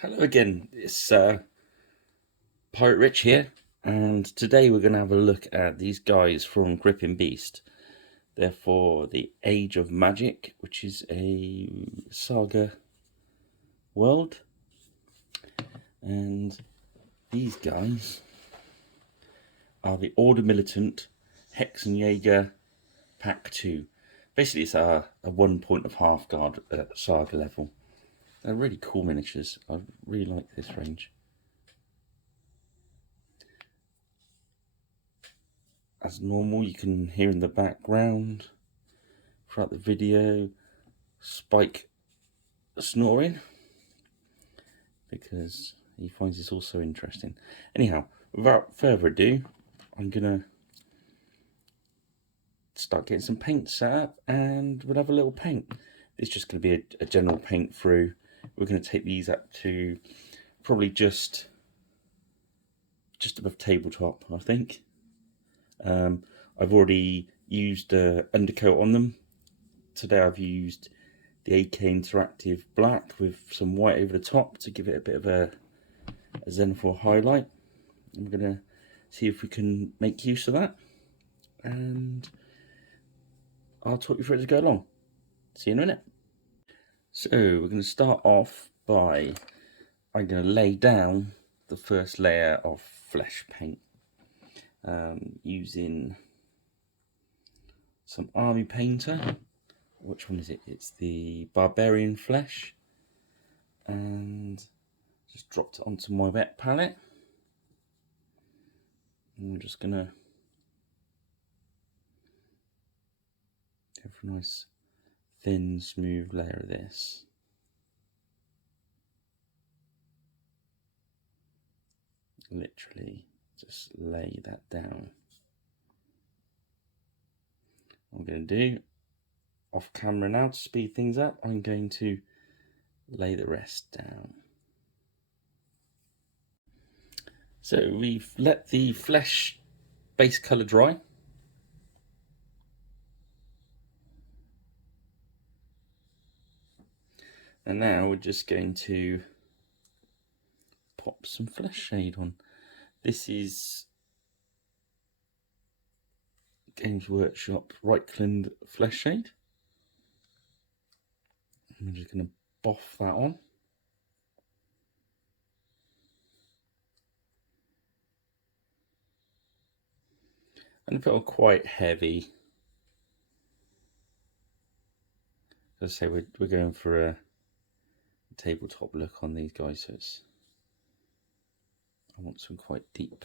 Hello again, it's Pirate Rich here, and today we're going to have a look at these guys from Gripping Beast. They're for the Age of Magic, which is a Saga world, and these guys are the Order Militant Hexenjager Pack 2. Basically it's a 1 point of half guard at Saga level. They're really cool miniatures. I really like this range. As normal, you can hear in the background throughout the video Spike snoring because he finds this also interesting. Anyhow, without further ado, I'm gonna start getting some paint set up and we'll have a little paint. It's just going to be a general paint through. We're going to take these up to probably just above tabletop, I think. I've already used undercoat on them. Today I've used the AK Interactive Black with some white over the top to give it a bit of a Zenithal highlight. I'm going to see if we can make use of that, and I'll talk you through it as we go along. See you in a minute. So we're going to start off by, I'm going to lay down the first layer of flesh paint using some army painter. Which one is it? It's the barbarian flesh, and just dropped it onto my wet palette. And we're just gonna go for a nice thin smooth layer of this. Literally just lay that down. What I'm going to do off camera now to speed things up, I'm going to lay the rest down. So we've let the flesh base colour dry. And now we're just going to pop some flesh shade on. This is Games Workshop Reichland flesh shade. I'm just going to boff that on. And if it were quite heavy, as I say, we're going for a tabletop look on these guys, so I want some quite deep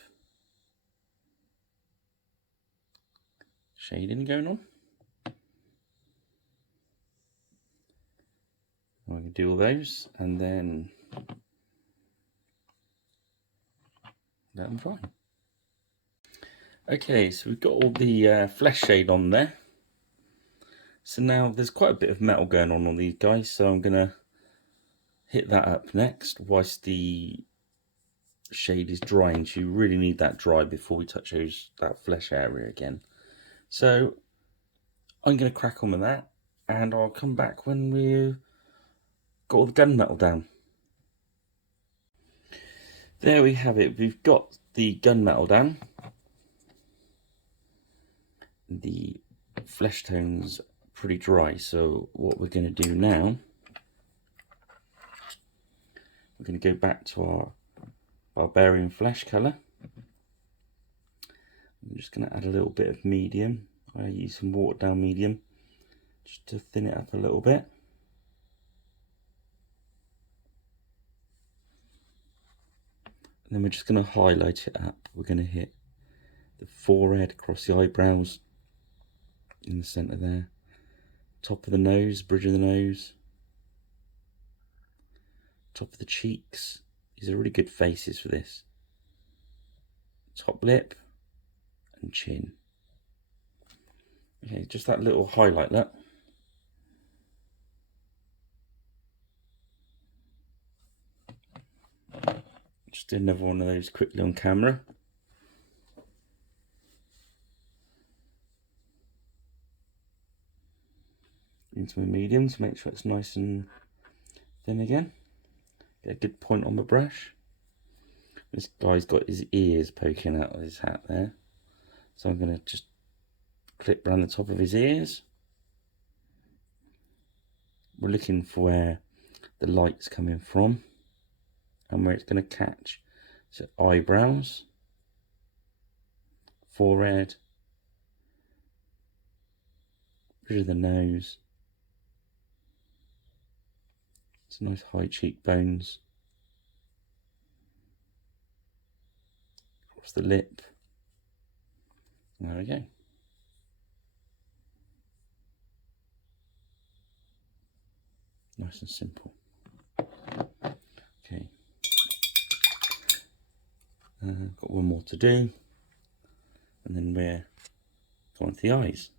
shading going on. I'm going to do all those and then let them dry. Okay, so we've got all the flesh shade on there. So now there's quite a bit of metal going on these guys, so I'm going to hit that up next whilst the shade is drying. So you really need that dry before we touch that flesh area again. So I'm going to crack on with that, and I'll come back when we've got all the gunmetal down. There we have it. We've got the gunmetal down. The flesh tone's pretty dry, so what we're going to do now, we're going to go back to our barbarian flesh colour. I'm just going to add a little bit of medium. I use some watered down medium just to thin it up a little bit. And then we're just going to highlight it up. We're going to hit the forehead, across the eyebrows, in the centre there, top of the nose, bridge of the nose, top of the cheeks. These are really good faces for this. Top lip and chin. Okay, just that little highlight there. Just do another one of those quickly on camera. Into my medium to make sure it's nice and thin again. Get a good point on the brush. This guy's got his ears poking out of his hat there. So I'm going to just clip around the top of his ears. We're looking for where the light's coming from and where it's going to catch. So eyebrows, forehead, bridge of the nose. It's nice high cheekbones. Across the lip. There we go. Nice and simple. Okay. Got one more to do. And then we're going to the eyes.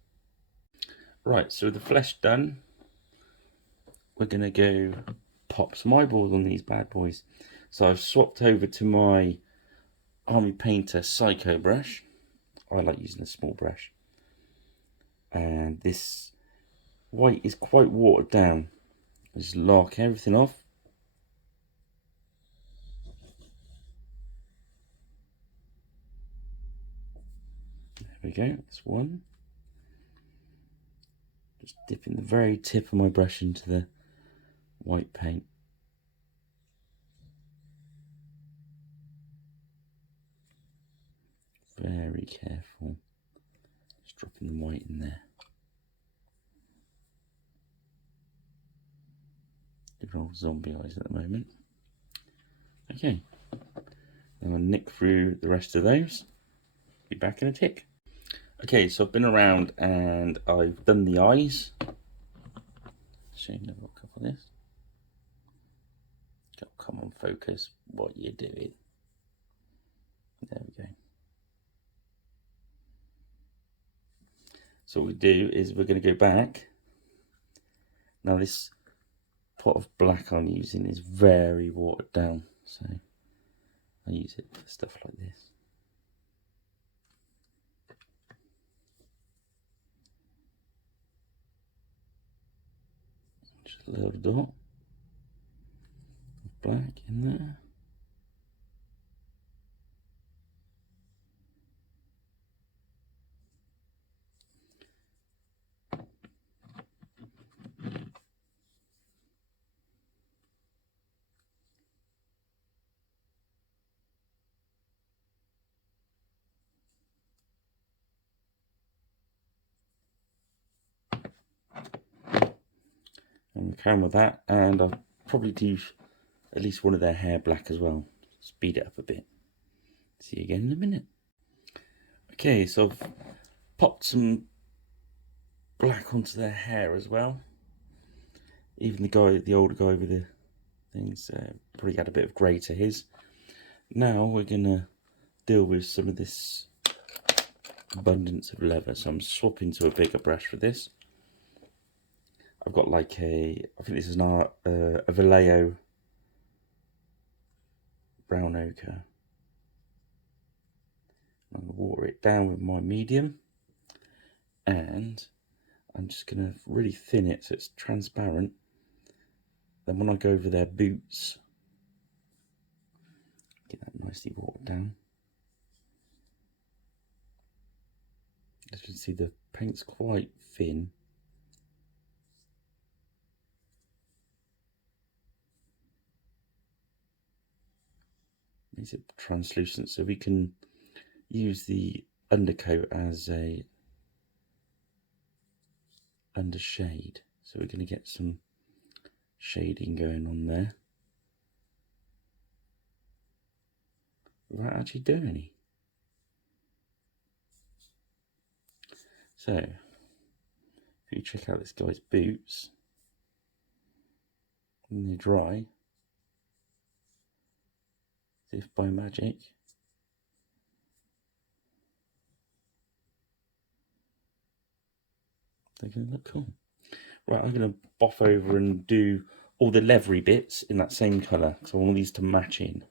Right, so with the flesh done, we're going to go pop some eyeballs on these bad boys. So I've swapped over to my Army Painter Psycho brush. I like using a small brush. And this white is quite watered down. Just lock everything off. There we go, that's one. Just dipping the very tip of my brush into the white paint. Very careful. Just dropping the white in there. Good old zombie eyes at the moment. Okay. I'm going to nick through the rest of those. Be back in a tick. Okay, so I've been around and I've done the eyes. Shame I've got a couple of this. Oh, come on, focus. What you doing? There we go. So what we do is we're going to go back. Now this pot of black I'm using is very watered down, so I use it for stuff like this. Just a little dot of black in there. And we carry on with that, and I'll probably do at least one of their hair black as well. Speed it up a bit. See you again in a minute. Okay, so I've popped some black onto their hair as well. Even the older guy with the things, probably had a bit of grey to his. Now we're gonna deal with some of this abundance of leather. So I'm swapping to a bigger brush for this. I've got like I think this is now a Vallejo brown ochre. I'm going to water it down with my medium, and I'm just going to really thin it so it's transparent. Then when I go over their boots, get that nicely watered down. As you can see, the paint's quite thin. Makes it translucent, so we can use the undercoat as a undershade. So we're going to get some shading going on there without actually doing any. So if you check out this guy's boots, when they dry, as if by magic, they're going to look cool. Right, I'm going to buff over and do all the leathery bits in that same colour, because I want these to match in.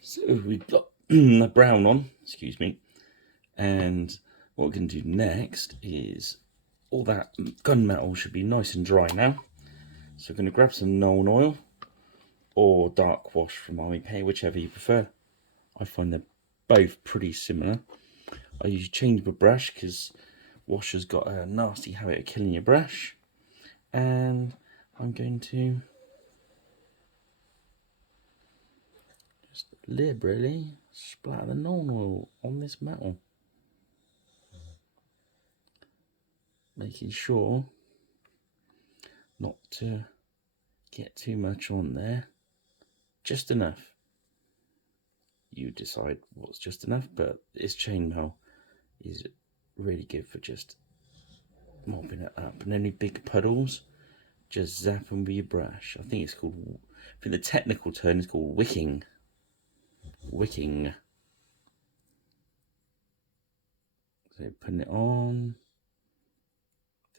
So we've got the brown on, excuse me, and what we're going to do next is all that gunmetal should be nice and dry now. So I'm going to grab some Nuln Oil or Dark Wash from Army Paint, whichever you prefer. I find they're both pretty similar. I usually change my brush because wash has got a nasty habit of killing your brush. And I'm going to just liberally splatter the Nuln Oil on this metal. Making sure not to get too much on there. Just enough. You decide what's just enough, but this chainmail is really good for just mopping it up. And any big puddles, just zap them with your brush. I think the technical term is called wicking. Wicking. So putting it on,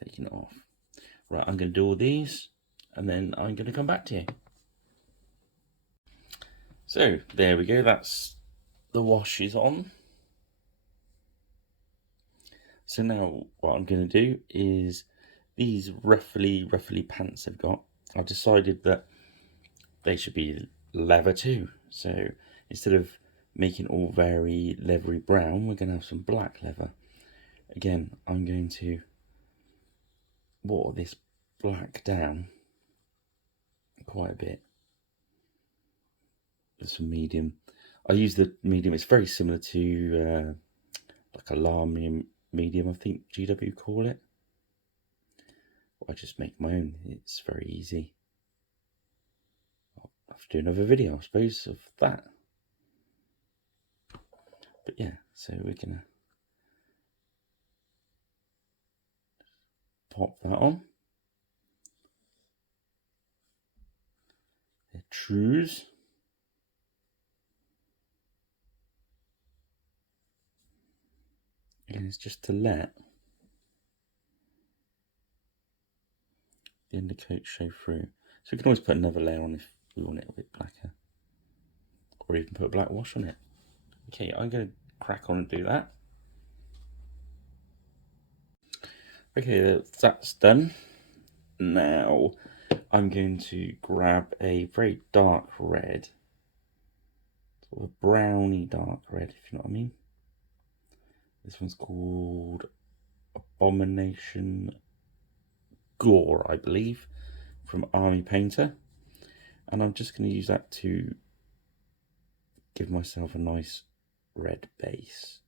taking it off. Right, I'm going to do all these, and then I'm going to come back to you. So there we go. That's the wash is on. So now what I'm going to do is these ruffly pants I've got. I've decided that they should be leather too. So instead of making all very leathery brown, we're going to have some black leather. Again, I'm going to water this black down quite a bit. Some medium. I use the medium. It's very similar to like a lame medium, I think GW call it. I just make my own. It's very easy. I'll have to do another video, I suppose, of that. But yeah, so we're gonna pop that on. They're trues. Again, it's just to let the undercoat show through. So we can always put another layer on if we want it a bit blacker, or even put a black wash on it. Okay, I'm going to crack on and do that. Okay, that's done. Now I'm going to grab a very dark red, sort of a browny dark red, if you know what I mean. This one's called Abomination Gore, I believe, from Army Painter. And I'm just going to use that to give myself a nice red base.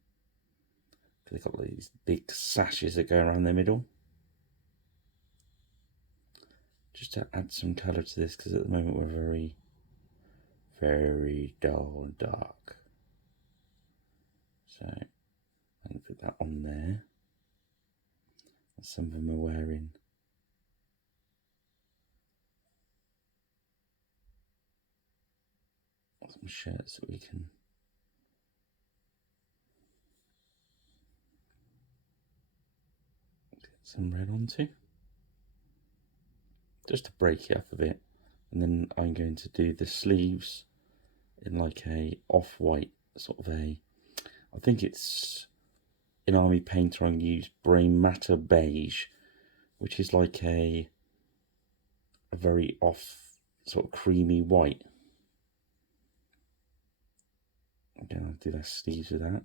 They've got these big sashes that go around the middle. Just to add some colour to this, because at the moment we're very dull and dark. So I'm going to put that on there. And some of them are wearing some shirts that we can get some red onto, just to break it up a bit. And then I'm going to do the sleeves in like a off-white sort of I think it's in Army Painter I'm going to use Brain Matter Beige, which is like a very off sort of creamy white. Again, I'll do the sleeves with that.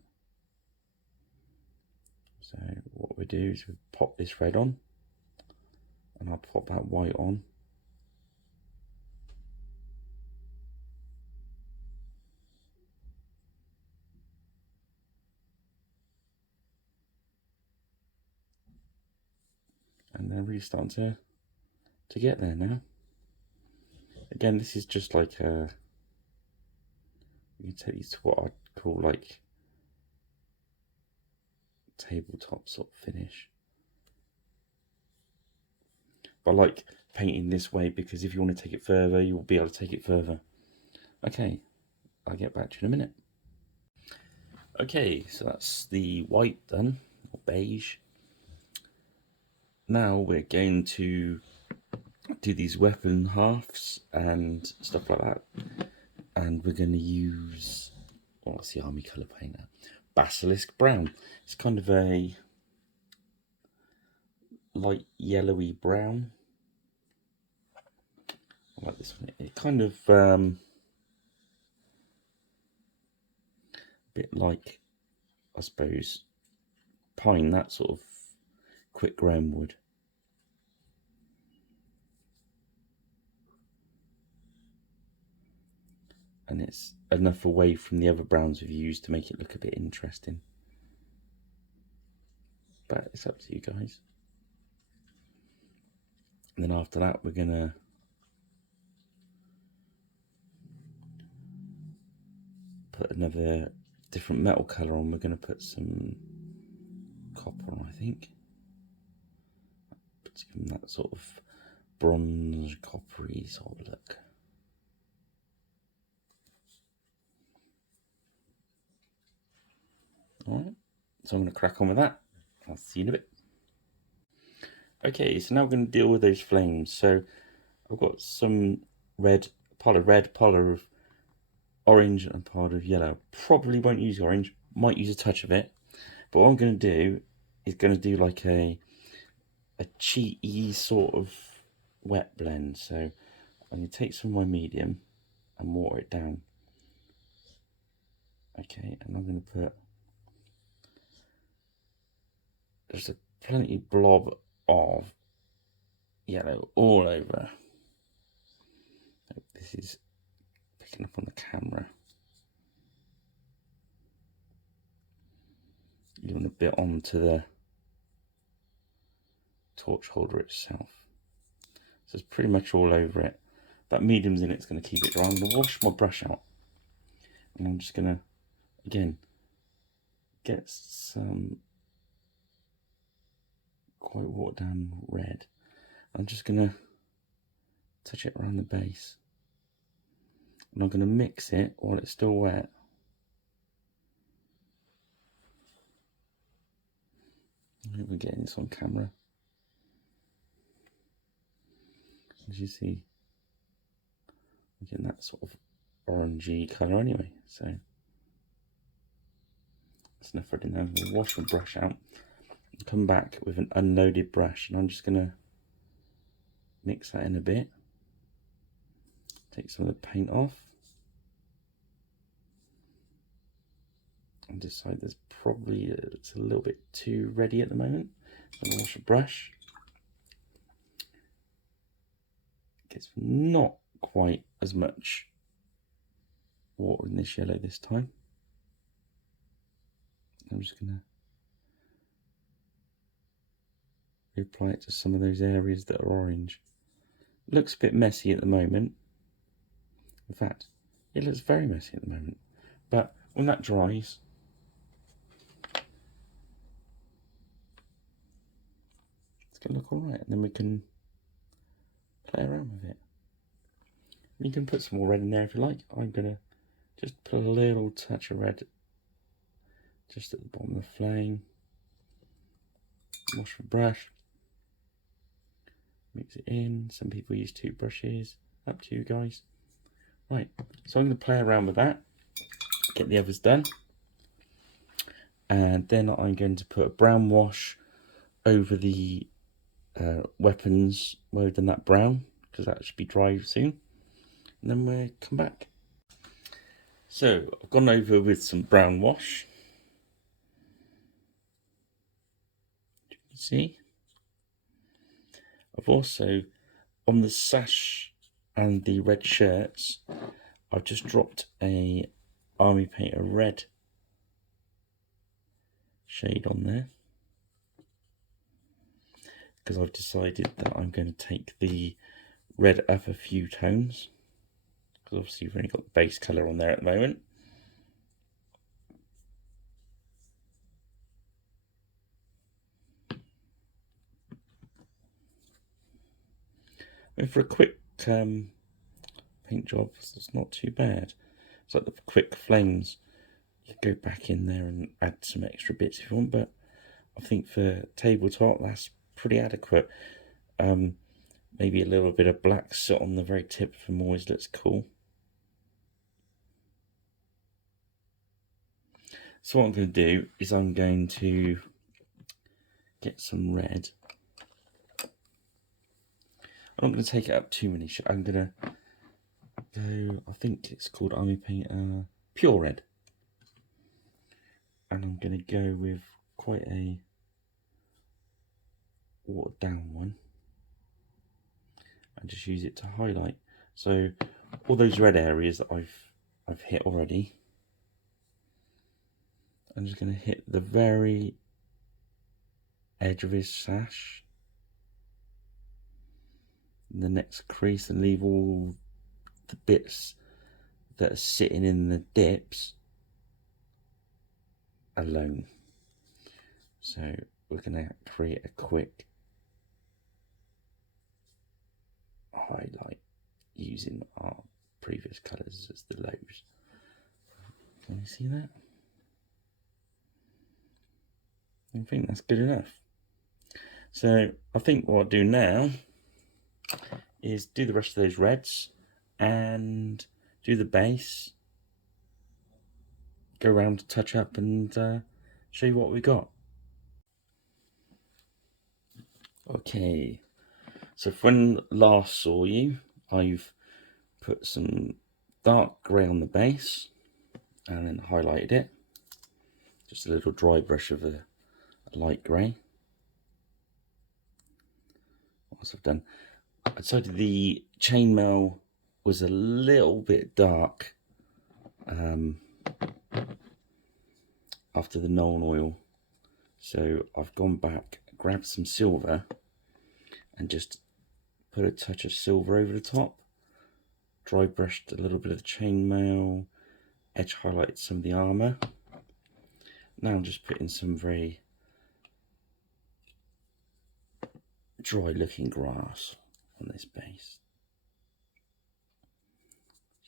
So what we do is we pop this red on, and I'll pop that white on. And they're really starting to get there now. Again, this is just like you can take these to what I'd call like tabletop sort of finish. But I like painting this way because if you want to take it further, you will be able to take it further. Okay, I'll get back to you in a minute. Okay, so that's the white done, or beige. Now we're going to do these weapon halves and stuff like that. And we're going to use, what's the army colour painter? Basilisk Brown. It's kind of a light yellowy brown. I like this one. It kind of bit like, I suppose, pine, that sort of quick growing wood. And it's enough away from the other browns we've used to make it look a bit interesting. But it's up to you guys. And then after that, we're gonna put another different metal colour on. We're gonna put some copper on, I think, to give them that sort of bronze coppery sort of look. Alright, so I'm going to crack on with that. I'll see you in a bit. Okay, so now we're going to deal with those flames. So I've got some red, pile of orange and a pile of yellow. Probably won't use orange, might use a touch of it. But what I'm going to do is going to do like a cheaty sort of wet blend. So I'm going to take some of my medium and water it down. Okay, and I'm going to put just a plenty blob of yellow all over. This is picking up on the camera. You want a bit onto the torch holder itself. So it's pretty much all over it. That medium's in it's going to keep it dry. I'm going to wash my brush out. And I'm just going to, again, get some quite watered down red. I'm just going to touch it around the base. And I'm going to mix it while it's still wet. I hope we're getting this on camera. As you see, we're getting that sort of orangey colour anyway. So that's enough red in there. I'm going to wash my brush out and come back with an unloaded brush, and I'm just going to mix that in a bit. Take some of the paint off. And decide there's probably it's a little bit too ready at the moment. So wash a brush. Gets not quite as much water in this yellow this time. I'm just going to apply it to some of those areas that are orange. It looks a bit messy at the moment. In fact, it looks very messy at the moment. But when that dries, it's going to look alright, and then we can play around with it. You can put some more red in there if you like. I'm going to just put a little touch of red just at the bottom of the flame. Wash the brush. Mix it in. Some people use toothbrushes. Up to you guys. Right, so I'm going to play around with that. Get the others done. And then I'm going to put a brown wash over the weapons where we've done that brown, because that should be dry soon. And then we'll come back. So I've gone over with some brown wash. You can see. I've also, on the sash and the red shirts, I've just dropped a Army Painter red shade on there, because I've decided that I'm going to take the red up a few tones, because obviously you've only got the base colour on there at the moment. And for a quick paint job, it's not too bad. It's like the quick flames. You go back in there and add some extra bits if you want, but I think for tabletop that's pretty adequate. Maybe a little bit of black soot on the very tip of them always looks cool. So what I'm going to do is I'm going to get some red. I'm not going to take it up too many. I'm going to go, I think it's called Army Paint Pure Red. And I'm going to go with quite a watered down one. And just use it to highlight. So all those red areas that I've hit already, I'm just going to hit the very edge of his sash, the next crease, and leave all the bits that are sitting in the dips alone. So we're going to create a quick highlight using our previous colours as the lows. Can you see that? I think that's good enough. So I think what I'll do now is do the rest of those reds and do the base, go around to touch up and show you what we got. Okay, so if when last saw you, I've put some dark grey on the base and then highlighted it. Just a little dry brush of a light grey. What else I've done? I decided the chainmail was a little bit dark after the Nuln oil, so I've gone back, grabbed some silver and just put a touch of silver over the top, dry brushed a little bit of the chainmail, edge highlighted some of the armour. Now I'm just putting some very dry looking grass on this base.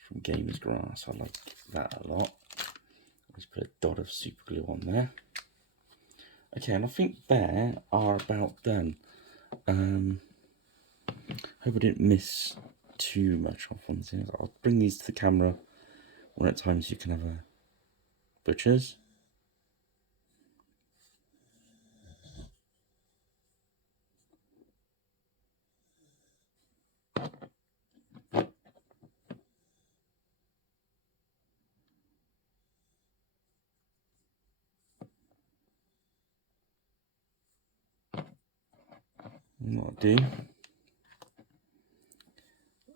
From Gamer's Grass, I like that a lot. Let's put a dot of super glue on there. Okay, and I think there are about done. Hope I didn't miss too much off on things. I'll bring these to the camera one at a time so you can have a butcher's. And what I'll do,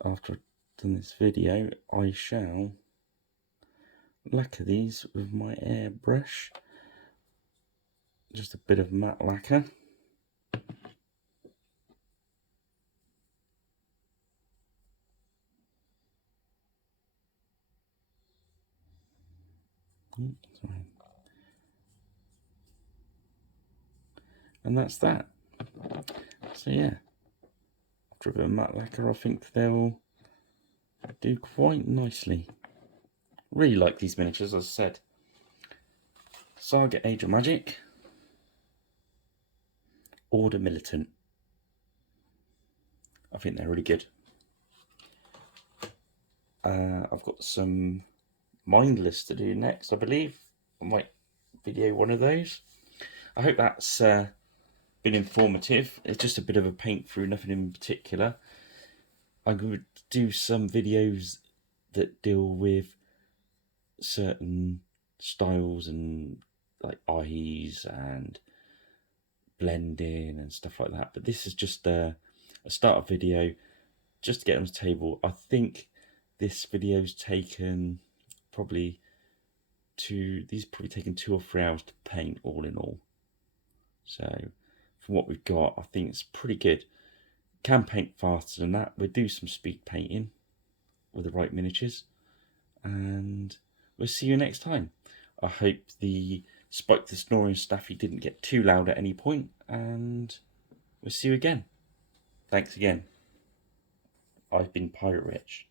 after I've done this video, I shall lacquer these with my airbrush. Just a bit of matte lacquer. Sorry. And that's that. So yeah, after a bit of matte lacquer, I think they'll do quite nicely. Really like these miniatures, as I said. Saga Age of Magic, Order Militant. I think they're really good. I've got some mindless to do next, I believe. I might video one of those. I hope that's been informative. It's just a bit of a paint through, nothing in particular. I'm going to do some videos that deal with certain styles and like eyes and blending and stuff like that. But this is just a starter video just to get on the table. I think this video's taken probably taken 2 or 3 hours to paint all in all. So from what we've got, I think it's pretty good. Can paint faster than that. We'll do some speed painting with the right miniatures, and we'll see you next time. I hope the Spike the Snoring Staffy didn't get too loud at any point, and we'll see you again. Thanks again. I've been Pirate Rich.